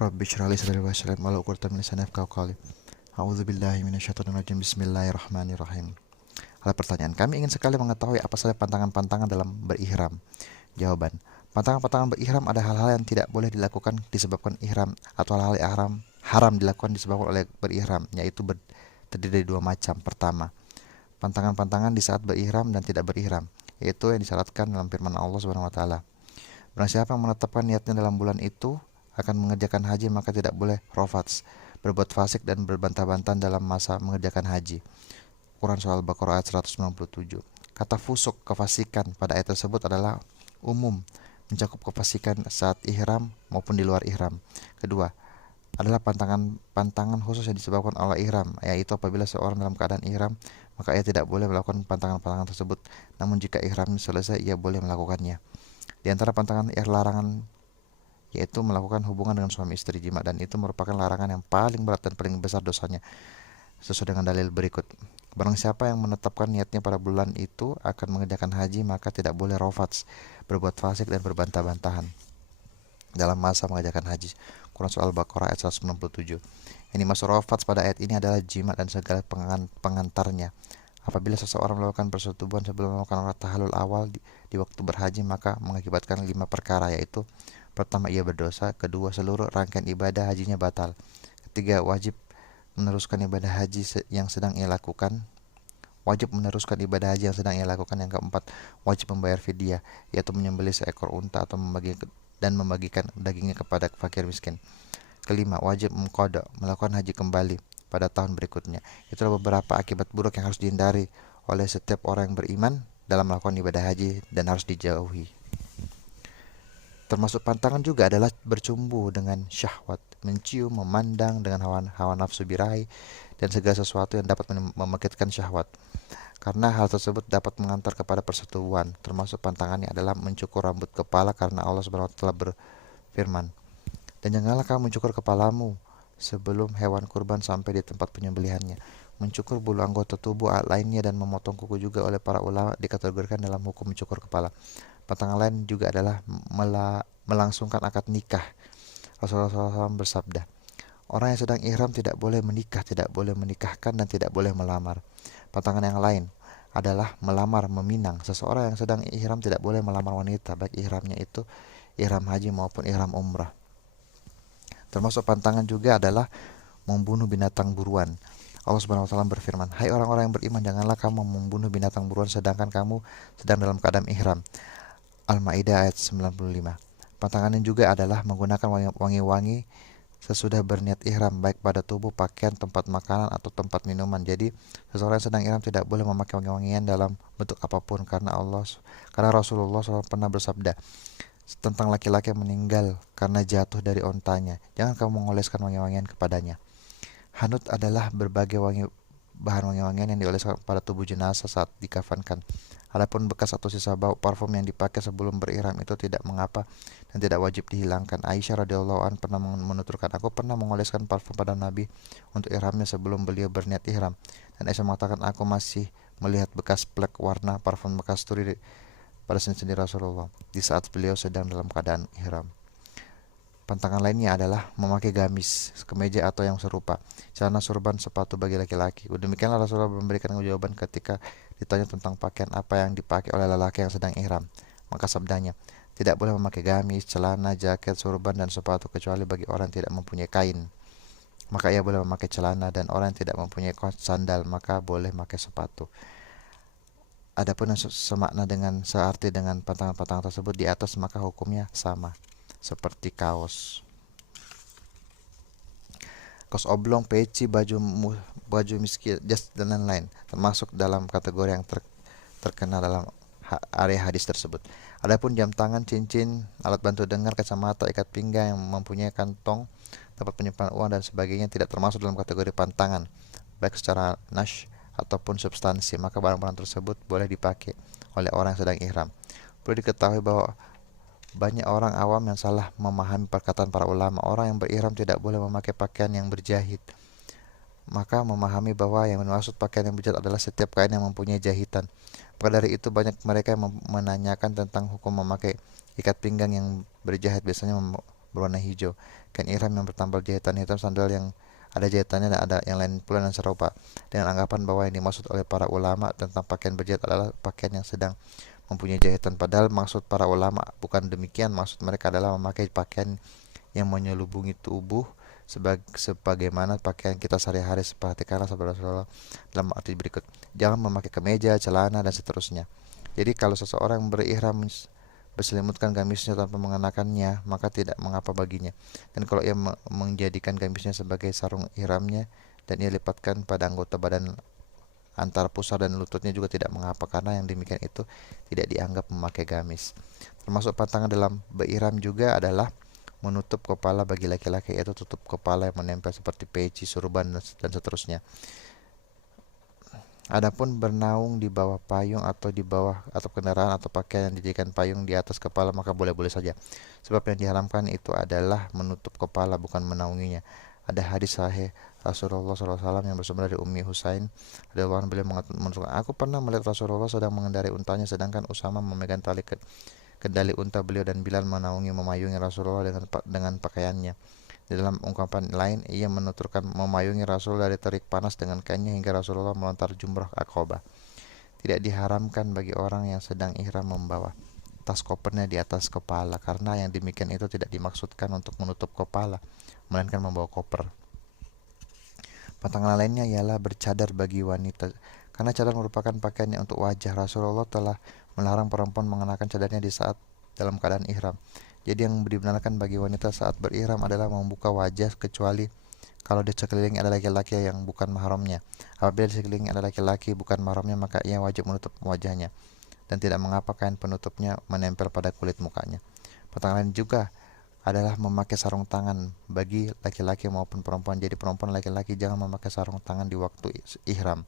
Rabbi shrah li sadri wa yassir li amri wahlul 'uqdatam min lisani yafqahu qawli. A'udzubillahi minasyaitonir rajim. Bismillahirrahmanirrahim. Ada pertanyaan, kami ingin sekali mengetahui apa saja pantangan-pantangan dalam berihram. Jawaban, pantangan-pantangan berihram ada hal-hal yang tidak boleh dilakukan disebabkan ihram atau hal-hal yang haram dilakukan disebabkan oleh berihram, yaitu terdiri dari dua macam. Pertama, pantangan-pantangan di saat berihram dan tidak berihram, yaitu yang disyaratkan dalam firman Allah Subhanahu wa taala. Barang siapa yang menetapkan niatnya dalam bulan itu akan mengerjakan haji, maka tidak boleh rofats, berbuat fasik dan berbantah-bantahan dalam masa mengerjakan haji. Quran Surah Al-Baqarah ayat 197. Kata fusuk, kefasikan, pada ayat tersebut adalah umum, mencakup kefasikan saat ihram maupun di luar ihram. Kedua, adalah pantangan khusus yang disebabkan oleh ihram, yaitu apabila seorang dalam keadaan ihram, maka ia tidak boleh melakukan pantangan-pantangan tersebut. Namun jika ihram selesai, ia boleh melakukannya. Di antara pantangan larangan yaitu melakukan hubungan dengan suami istri, jima, dan itu merupakan larangan yang paling berat dan paling besar dosanya, sesuai dengan dalil berikut. Barang siapa yang menetapkan niatnya pada bulan itu akan mengerjakan haji, maka tidak boleh rofats, berbuat fasik dan berbantah-bantahan dalam masa mengerjakan haji. Quran Surah Al-Baqarah ayat 197. Yang dimaksud rofats pada ayat ini adalah jima dan segala pengantarnya. Apabila seseorang melakukan persetubuhan sebelum melakukan tahallul awal di waktu berhaji, maka mengakibatkan 5 perkara, yaitu: pertama, ia berdosa; kedua, seluruh rangkaian ibadah hajinya batal; ketiga, meneruskan ibadah haji yang sedang ia lakukan wajib meneruskan ibadah haji yang sedang ia lakukan; yang keempat, wajib membayar fidyah, yaitu menyembelih seekor unta atau membagikan dagingnya kepada fakir miskin; kelima, wajib mengqadha, melakukan haji kembali pada tahun berikutnya. Itulah beberapa akibat buruk yang harus dihindari oleh setiap orang yang beriman dalam melakukan ibadah haji dan harus dijauhi. Termasuk pantangan juga adalah bercumbu dengan syahwat, mencium, memandang dengan hawa nafsu birahi, dan segala sesuatu yang dapat membangkitkan syahwat. Karena hal tersebut dapat mengantar kepada persetubuhan. Termasuk pantangannya adalah mencukur rambut kepala, karena Allah Subhanahu wa taala berfirman, "Dan janganlah kamu mencukur kepalamu sebelum hewan kurban sampai di tempat penyembelihannya." Mencukur bulu anggota tubuh lainnya dan memotong kuku juga oleh para ulama dikategorikan dalam hukum mencukur kepala. Pantangan lain juga adalah melangsungkan akad nikah. Rasulullah SAW bersabda, orang yang sedang ihram tidak boleh menikah, tidak boleh menikahkan, dan tidak boleh melamar. Pantangan yang lain adalah melamar, meminang. Seseorang yang sedang ihram tidak boleh melamar wanita, baik ihramnya itu ihram haji maupun ihram umrah. Termasuk pantangan juga adalah membunuh binatang buruan. Allah Subhanahu wa taala berfirman, "Hai orang-orang yang beriman, janganlah kamu membunuh binatang buruan sedangkan kamu sedang dalam keadaan ihram." Al-Maidah ayat 95. Pantangannya juga adalah menggunakan wangi-wangi sesudah berniat ihram, baik pada tubuh, pakaian, tempat makanan, atau tempat minuman. Jadi, seseorang yang sedang ihram tidak boleh memakai wangi-wangian dalam bentuk apapun, karena Rasulullah SAW pernah bersabda tentang laki-laki yang meninggal karena jatuh dari ontanya, jangan kamu mengoleskan wangi-wangian kepadanya. Hanut adalah berbagai bahan wangi-wangian yang dioleskan pada tubuh jenazah saat dikafankan. Adapun bekas atau sisa bau parfum yang dipakai sebelum berihram itu tidak mengapa dan tidak wajib dihilangkan. Aisyah radhiyallahu anha pernah menuturkan, aku pernah mengoleskan parfum pada Nabi untuk ihramnya sebelum beliau berniat ihram. Dan Aisyah mengatakan, aku masih melihat bekas plek warna parfum bekas turi pada sendi-sendi Rasulullah di saat beliau sedang dalam keadaan ihram. Pantangan lainnya adalah memakai gamis, kemeja atau yang serupa, celana, sorban, sepatu bagi laki-laki. Demikianlah Rasulullah memberikan jawaban ketika ditanya tentang pakaian apa yang dipakai oleh lelaki yang sedang ihram. Maka sabdanya, tidak boleh memakai gamis, celana, jaket, sorban, dan sepatu kecuali bagi orang yang tidak mempunyai kain, maka ia boleh memakai celana, dan orang yang tidak mempunyai sandal maka boleh memakai sepatu. Adapun yang searti dengan pantangan-pantangan tersebut di atas, maka hukumnya sama seperti kaos oblong, peci, baju miskin, jas, dan lain-lain, termasuk dalam kategori yang terkena dalam area hadis tersebut. Adapun jam tangan, cincin, alat bantu dengar, kacamata, ikat pinggang yang mempunyai kantong, tempat penyimpanan uang, dan sebagainya tidak termasuk dalam kategori pantangan, baik secara nash ataupun substansi, maka barang-barang tersebut boleh dipakai oleh orang yang sedang ihram. Perlu diketahui bahwa banyak orang awam yang salah memahami perkataan para ulama. Orang yang berihram tidak boleh memakai pakaian yang berjahit. Maka memahami bahwa yang dimaksud pakaian yang berjahit adalah setiap kain yang mempunyai jahitan. Maka dari itu banyak mereka yang menanyakan tentang hukum memakai ikat pinggang yang berjahit. Biasanya berwarna hijau, kain ihram yang bertambal jahitan hitam, sandal yang ada jahitannya dan ada yang lain pula dan serupa, dengan anggapan bahwa yang dimaksud oleh para ulama tentang pakaian berjahit adalah pakaian yang sedang mempunyai jahitan. Padahal maksud para ulama bukan demikian. Maksud mereka adalah memakai pakaian yang menyelubungi tubuh sebagaimana pakaian kita sehari-hari. Perhatikanlah saudara-saudara dalam arti berikut: jangan memakai kemeja, celana, dan seterusnya. Jadi kalau seseorang berihram berselimutkan gamisnya tanpa mengenakannya, maka tidak mengapa baginya. Dan kalau ia menjadikan gamisnya sebagai sarung ihramnya dan ia lipatkan pada anggota badan antara pusar dan lututnya, juga tidak mengapa, karena yang demikian itu tidak dianggap memakai gamis. Termasuk pantangan dalam berihram juga adalah menutup kepala bagi laki-laki, yaitu tutup kepala yang menempel seperti peci, sorban, dan seterusnya. Adapun bernaung di bawah payung atau di bawah atap kendaraan atau pakaian yang dijadikan payung di atas kepala, maka boleh-boleh saja. Sebab yang diharamkan itu adalah menutup kepala, bukan menaunginya. Ada hadis sahih Rasulullah SAW yang bersumber dari Ummi Husain radhiyallahu anha, beliau mengatakan, aku pernah melihat Rasulullah sedang mengendarai untanya, sedangkan Usama memegang tali kendali unta beliau, dan Bilal menaungi memayungi Rasulullah dengan pakaiannya. Di dalam ungkapan lain, ia menuturkan memayungi Rasul dari terik panas dengan kainnya hingga Rasulullah melontar jumrah Aqabah. Tidak diharamkan bagi orang yang sedang ihram membawa tas kopernya di atas kepala, karena yang demikian itu tidak dimaksudkan untuk menutup kepala, melainkan membawa koper. Pantangan lainnya ialah bercadar bagi wanita, karena cadar merupakan pakaian untuk wajah. Rasulullah telah melarang perempuan mengenakan cadarnya di saat dalam keadaan ihram. Jadi yang dibenarkan bagi wanita saat berihram adalah membuka wajah, kecuali kalau di sekeliling ada laki-laki yang bukan mahramnya. Apabila di sekeliling ada laki-laki bukan mahramnya, maka ia wajib menutup wajahnya, dan tidak mengapa kain penutupnya menempel pada kulit mukanya. Pantangan lain juga adalah memakai sarung tangan bagi laki-laki maupun perempuan. Jadi perempuan laki-laki jangan memakai sarung tangan di waktu ihram,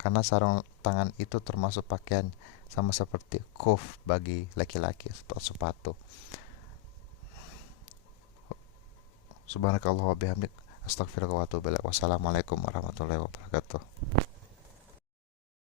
karena sarung tangan itu termasuk pakaian, sama seperti khuf bagi laki-laki atau sepatu. Subhanakallah wa bihamdik, astaghfirullah wa atubu ilaik. Wassalamualaikum warahmatullahi wabarakatuh.